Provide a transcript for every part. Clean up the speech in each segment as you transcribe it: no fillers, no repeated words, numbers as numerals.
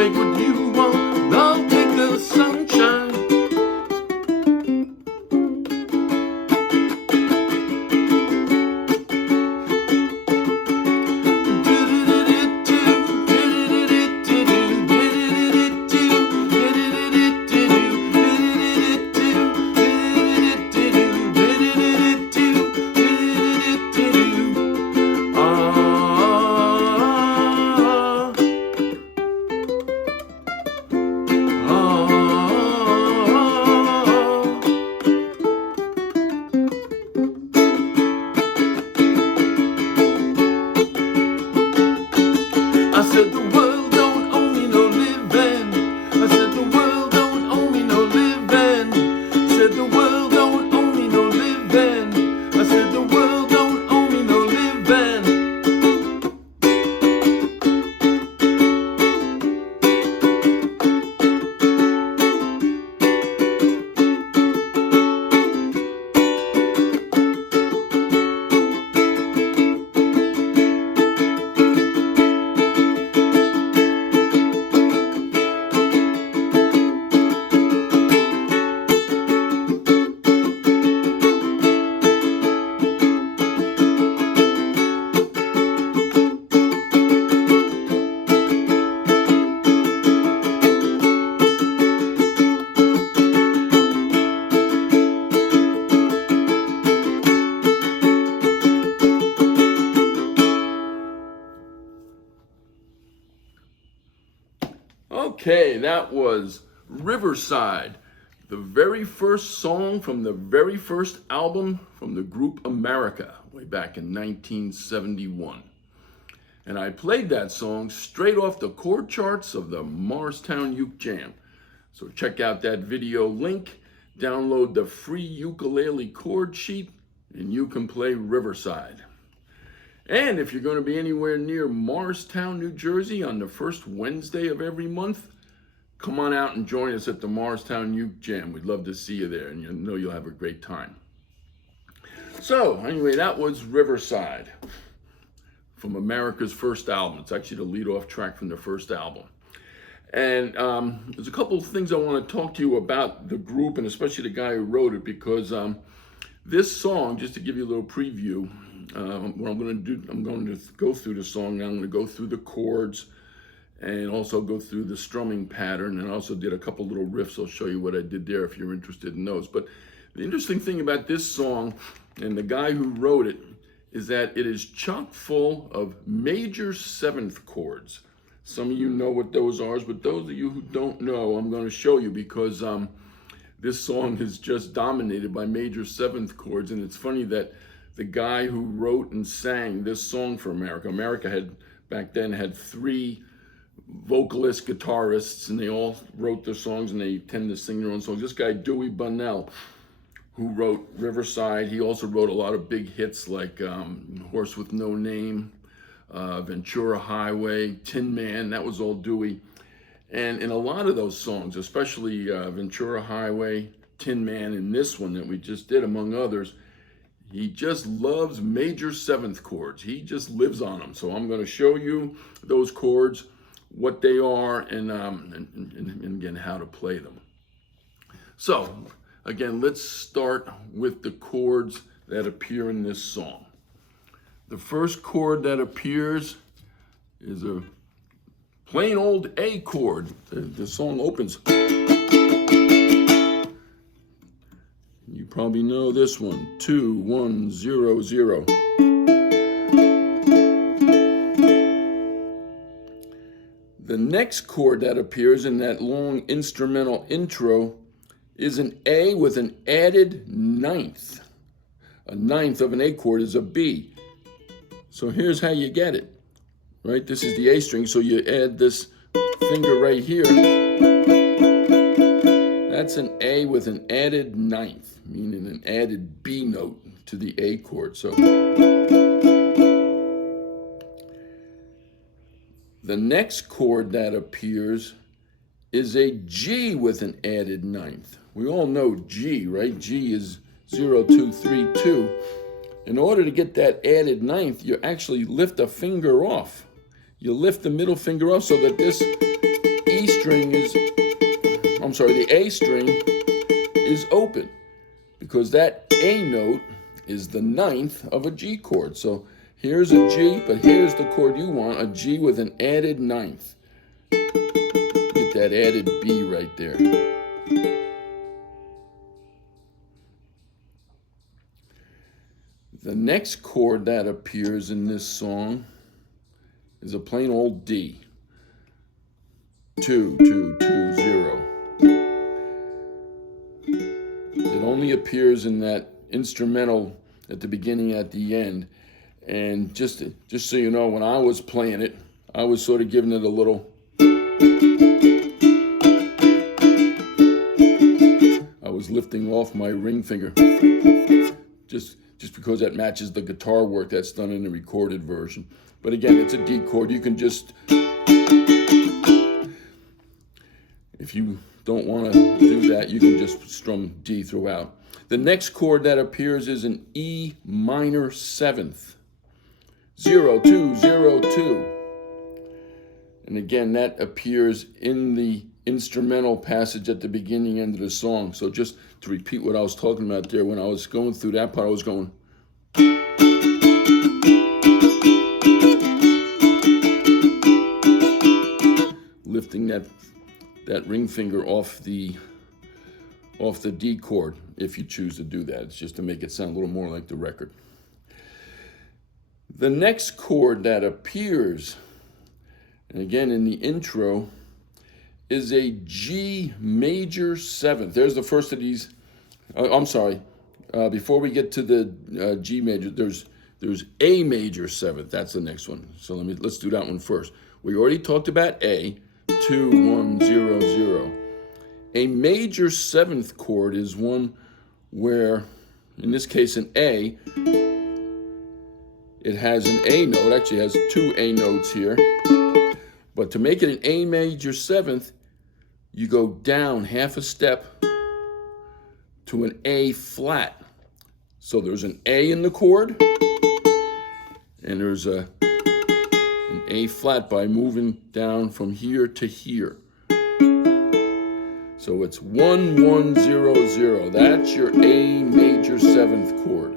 take what you want, I'll take the sunshine. I said the world don't owe me no living. I said the world don't owe me no living. Said the world don't owe me no living. I said the world don't owe me no living. Okay, that was Riverside, the very first song from the very first album from the group America, way back in 1971. And I played that song straight off the chord charts of the Morristown Uke Jam. So check out that video link, download the free ukulele chord sheet, and you can play Riverside. And if you're going to be anywhere near Morristown, New Jersey on the first Wednesday of every month, come on out and join us at the Morristown Uke Jam. We'd love to see you there, and you know you'll have a great time. So anyway, that was Riverside from America's first album. It's actually the lead-off track from the first album. And there's a couple of things I want to talk to you about the group, and especially the guy who wrote it, because this song, just to give you a little preview, what I'm going to do, I'm going to go through the song, and I'm going to go through the chords and also go through the strumming pattern, and I also did a couple little riffs. I'll show you what I did there if you're interested in those. But the interesting thing about this song and the guy who wrote it is that it is chock full of major seventh chords. Some of you know what those are, but those of you who don't know, I'm going to show you, because this song is just dominated by major seventh chords. And it's funny that the guy who wrote and sang this song for America had back then had 3 vocalists, guitarists, and they all wrote their songs, and they tend to sing their own songs. This guy, Dewey Bunnell, who wrote Riverside, he also wrote a lot of big hits like Horse with No Name, Ventura Highway, Tin Man. That was all Dewey. And in a lot of those songs, especially Ventura Highway, Tin Man, and this one that we just did, among others, he just loves major seventh chords. He just lives on them. So I'm going to show you those chords, what they are, and again, how to play them. So again, let's start with the chords that appear in this song. The first chord that appears is a plain old A chord. The song opens. You probably know this one, 2 1 0 0. The next chord that appears in that long instrumental intro is an A with an added ninth. A ninth of an A chord is a B. So here's how you get it, right? This is the A string, so you add this finger right here. That's an A with an added ninth, meaning an added B note to the A chord. So the next chord that appears is a G with an added ninth. We all know G, right? G is 0 2 3 2. In order to get that added ninth, you actually lift a finger off. You lift the middle finger off so that this A string is open because that A note is the ninth of a G chord. So here's a G, but here's the chord you want, a G with an added ninth. Get that added B right there. The next chord that appears in this song is a plain old D. 2, 2, 2, 0. It only appears in that instrumental at the beginning, at the end. And just so you know, when I was playing it, I was sort of giving it a little. I was lifting off my ring finger. Just because that matches the guitar work that's done in the recorded version. But again, it's a D chord. You can just, if you don't want to do that, you can just strum D throughout. The next chord that appears is an E minor seventh. 0, 2, 0, 2. And again, that appears in the instrumental passage at the beginning end of the song. So just to repeat what I was talking about there, when I was going through that part, I was going. Lifting that ring finger off the D chord, if you choose to do that. It's just to make it sound a little more like the record. The next chord that appears, and again in the intro, is a G major seventh. There's the first of these. Before we get to the G major, there's A major seventh. That's the next one. So let's do that one first. We already talked about A, 2, 1, 0, 0. A major seventh chord is one where, in this case, an A, it has an A note, actually has two A notes here. But to make it an A major seventh, you go down half a step to an A flat. So there's an A in the chord, and there's an A flat by moving down from here to here. So it's 1, 1, 0, 0. That's your A major seventh chord.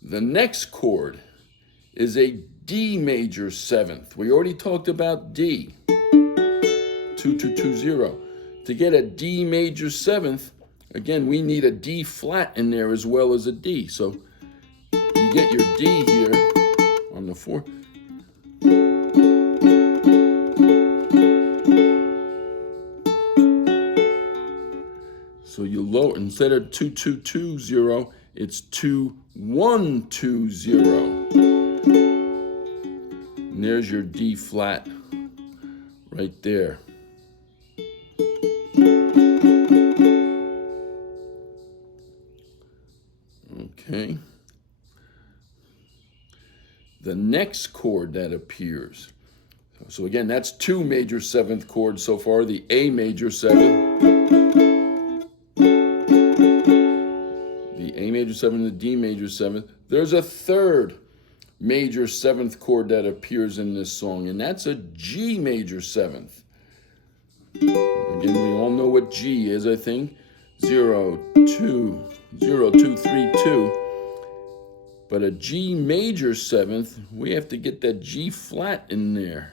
The next chord is a D major seventh. We already talked about D. 2, 2, 2, 0. To get a D major seventh, again, we need a D flat in there as well as a D. So you get your D here on the 4. So you lower, instead of 2, 2, 2, 0, it's 2, 1, 2, 0. And there's your D flat right there. Okay. The next chord that appears. So again, that's two major seventh chords so far. The A major seventh, the A major seventh, the D major seventh. There's a third major seventh chord that appears in this song, and that's a G major seventh. Again, we all know what G is, I think. 0, 2, 0, 2, 3, 2. But a G major seventh, we have to get that G flat in there.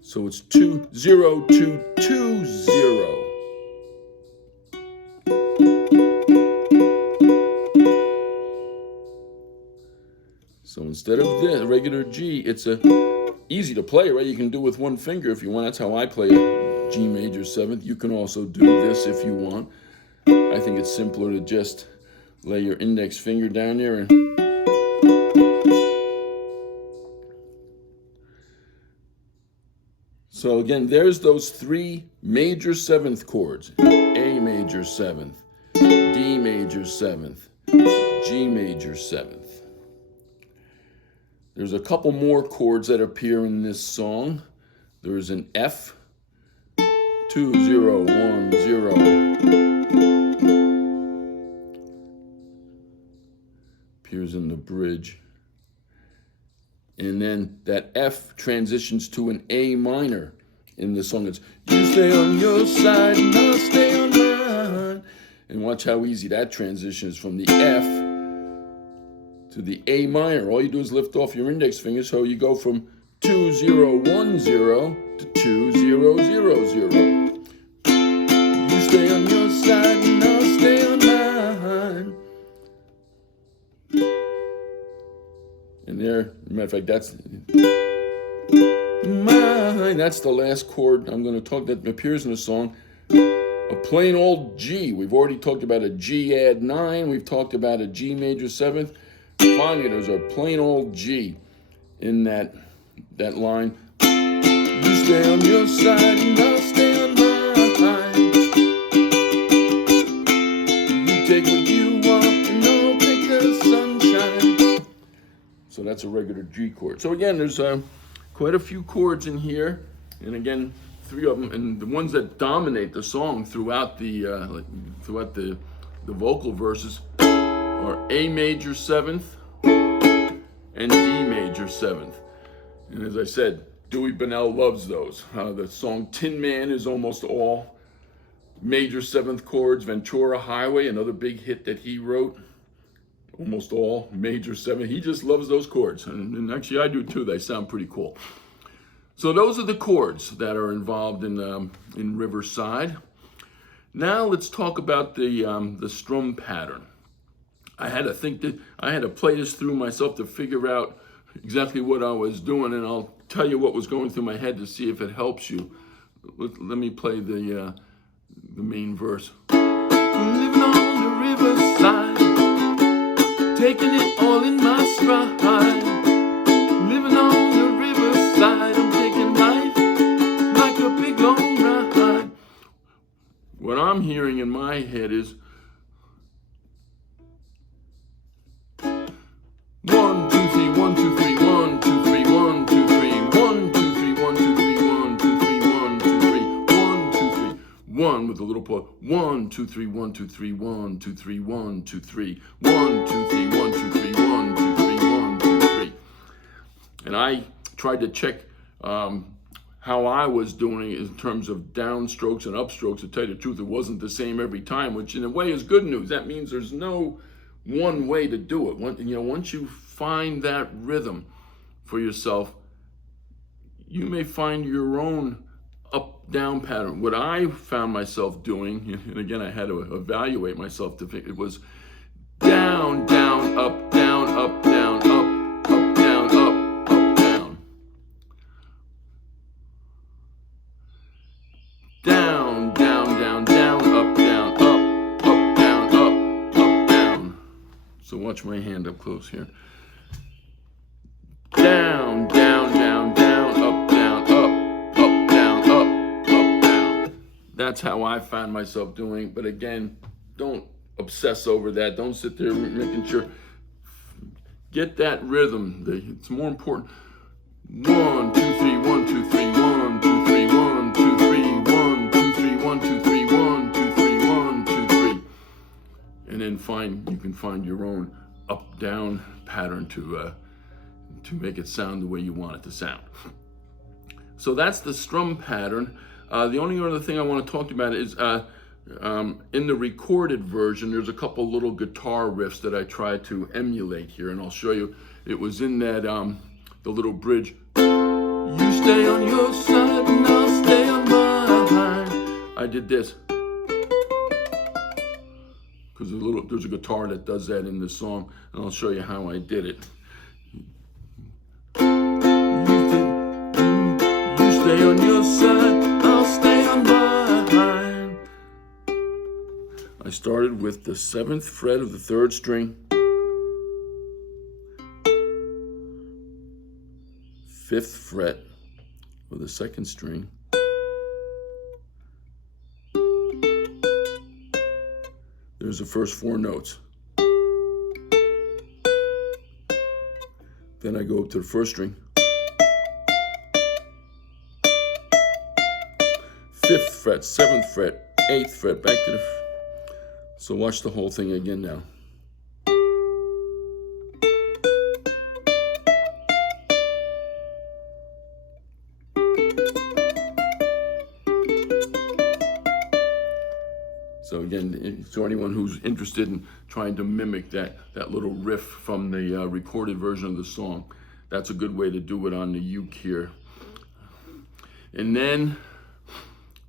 So it's 2, 0, 2, 2, 0. So instead of the regular G, it's easy to play, right? You can do it with one finger if you want. That's how I play a G major seventh. You can also do this if you want. I think it's simpler to just lay your index finger down there and so again, there's those three major seventh chords. A major seventh, D major seventh, G major seventh. There's a couple more chords that appear in this song. There's an F, 2, 0, 1, 0. appears in the bridge. And then that F transitions to an A minor in the song. It's, you stay on your side and I'll stay on mine. And watch how easy that transition is from the F to the A minor. All you do is lift off your index finger, so you go from 2 0 1 0 to 2 0 0 0. You stay on your side and I'll stay on mine. And there, matter of fact, that's mine. That's the last chord I'm going to talk that appears in the song. A plain old G. We've already talked about a G add 9. We've talked about a G major 7th. Finally, there's a plain old G in that line. You stay on your side and I'll stay on mine. You take what you want and I'll take the sunshine. So that's a regular G chord. So again, there's quite a few chords in here, and again, 3 of them, and the ones that dominate the song throughout the vocal verses are A major 7th and D major 7th. And as I said, Dewey Bunnell loves those. The song Tin Man is almost all major 7th chords. Ventura Highway, another big hit that he wrote, almost all major 7th. He just loves those chords, and actually I do too. They sound pretty cool. So those are the chords that are involved in Riverside. Now let's talk about the strum pattern. I had to play this through myself to figure out exactly what I was doing, and I'll tell you what was going through my head to see if it helps you. Let me play the main verse. Living on the riverside, taking it all in my stride. Living on the riverside, I'm taking life like a big long ride. What I'm hearing in my head is 1 2 3 1 2 3 1 2 3 1 2 3 1 2 3 1 2 3 1 2 3 1 2 3 1 2 3 1 with a little pause. 1 2 3 1 2 3 1 2 3 1 2 3 1 2 3 1 2 3 1 2 3 1 2 3. And I tried to check how I was doing in terms of downstrokes and upstrokes. To tell you the truth, it wasn't the same every time, which in a way is good news. That means there's no one way to do it. Once you find that rhythm for yourself, you may find your own up-down pattern. What I found myself doing, and again I had to evaluate myself to think, it was down, down, up, down, up, down, up, down, up, down. Down, down, down, down, up, down, up, down, up, down. So watch my hand up close here. Down, down, down, down, up, down, down, up, down. That's how I found myself doing. But again, don't obsess over that. Don't sit there making sure. Get that rhythm. It's more important. 1 2 3 1 2 3 1 2 3 1 2 3 1 2 3 1 2 3 1 2 3 1 2 3, and then you can find your own up down pattern to make it sound the way you want it to sound. So that's the strum pattern. The only other thing I want to talk about is in the recorded version, there's a couple little guitar riffs that I tried to emulate here, and I'll show you. It was in that the little bridge. You stay on your side and I'll stay on mine. I did this because there's a guitar that does that in this song, and I'll show you how I did it. You stay on your side, I'll stay on mine. I started with the 7th fret of the 3rd string, 5th fret of the 2nd string, there's the first 4 notes. Then I go up to the 1st string, 5th fret, 7th fret, 8th fret, back to the. So watch the whole thing again now. So again, so anyone who's interested in trying to mimic that little riff from the recorded version of the song, that's a good way to do it on the uke here. And then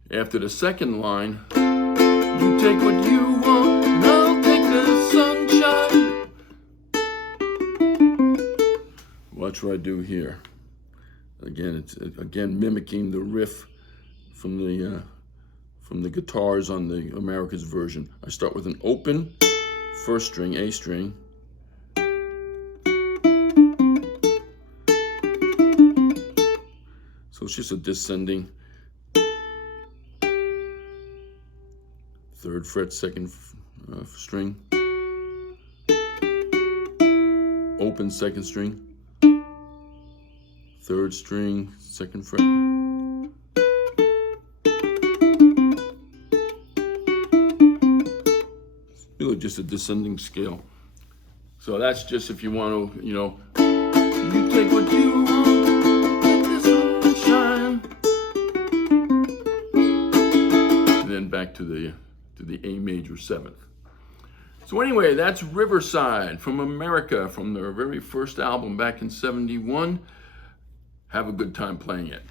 after the second line, you take what you want, and I'll take the sunshine. What should I do here? Again, it's again mimicking the riff from the guitars on the America's version. I start with an open first string, A string. So it's just a descending third fret, second string, open second string, third string, second fret. Really just a descending scale. So that's just if you want to, you take what you want, let the sun shine. And then back to the A major seventh. So anyway, that's Riverside from America, from their very first album back in '71. Have a good time playing it.